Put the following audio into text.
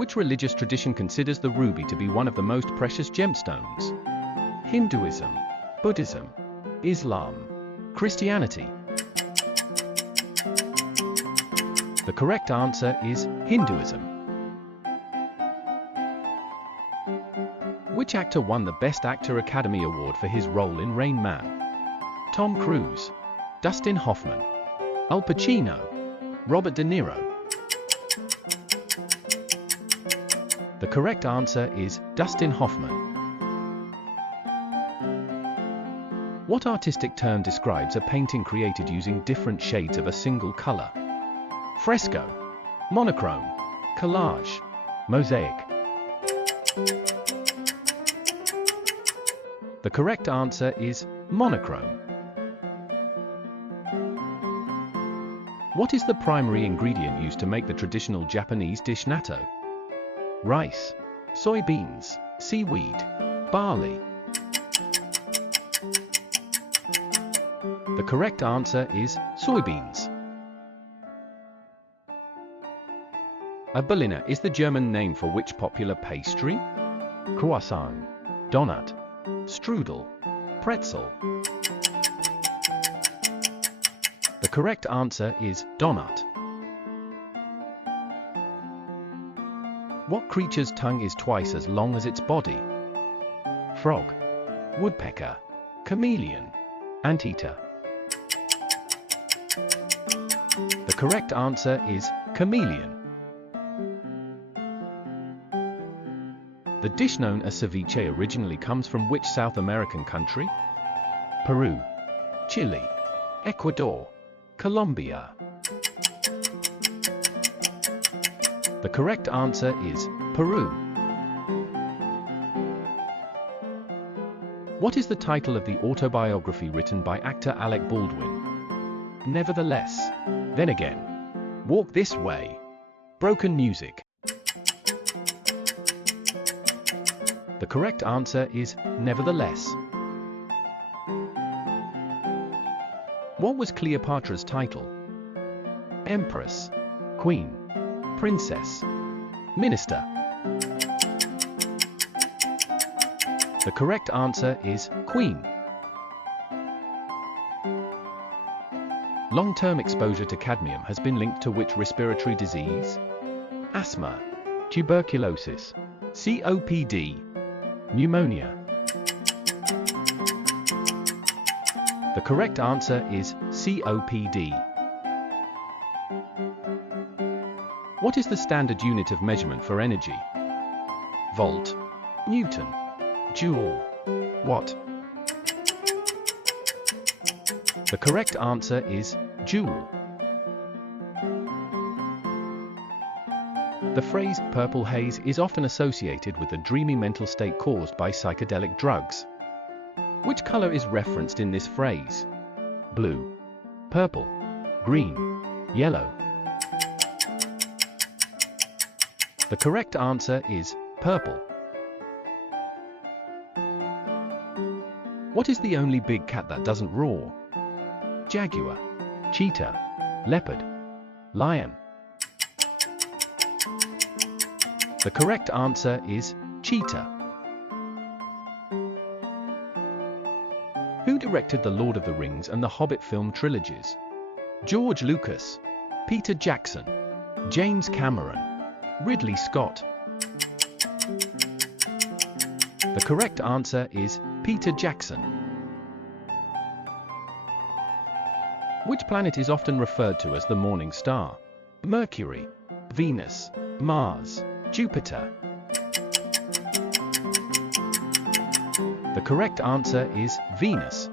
Which religious tradition considers the ruby to be one of the most precious gemstones? Hinduism, Buddhism, Islam, Christianity. The correct answer is Hinduism. Which actor won the Best Actor Academy Award for his role in Rain Man? Tom Cruise, Dustin Hoffman, Al Pacino, Robert De Niro. The correct answer is Dustin Hoffman. What artistic term describes a painting created using different shades of a single color? Fresco, monochrome, collage, mosaic. The correct answer is monochrome. What is the primary ingredient used to make the traditional Japanese dish natto? Rice, soybeans, seaweed, barley. The correct answer is soybeans. A Berliner is the German name for which popular pastry? Croissant, donut, strudel, pretzel. The correct answer is donut. What creature's tongue is twice as long as its body? Frog, woodpecker, chameleon, anteater. The correct answer is chameleon. The dish known as ceviche originally comes from which South American country? Peru, Chile, Ecuador, Colombia. The correct answer is Peru. What is the title of the autobiography written by actor Alec Baldwin? Nevertheless, Then Again, Walk This Way, Broken Music. The correct answer is Nevertheless. What was Cleopatra's title? Empress, Queen, Princess, Minister. The correct answer is Queen. Long-term exposure to cadmium has been linked to which respiratory disease? Asthma, tuberculosis, COPD, pneumonia. The correct answer is COPD. What is the standard unit of measurement for energy? Volt, Newton, Joule, Watt. The correct answer is Joule. The phrase purple haze is often associated with a dreamy mental state caused by psychedelic drugs. Which color is referenced in this phrase? Blue, purple, green, yellow. The correct answer is purple. What is the only big cat that doesn't roar? Jaguar, cheetah, leopard, lion. The correct answer is cheetah. Who directed the Lord of the Rings and the Hobbit film trilogies? George Lucas, Peter Jackson, James Cameron, Ridley Scott. The correct answer is Peter Jackson. Which planet is often referred to as the morning star? Mercury, Venus, Mars, Jupiter. The correct answer is Venus.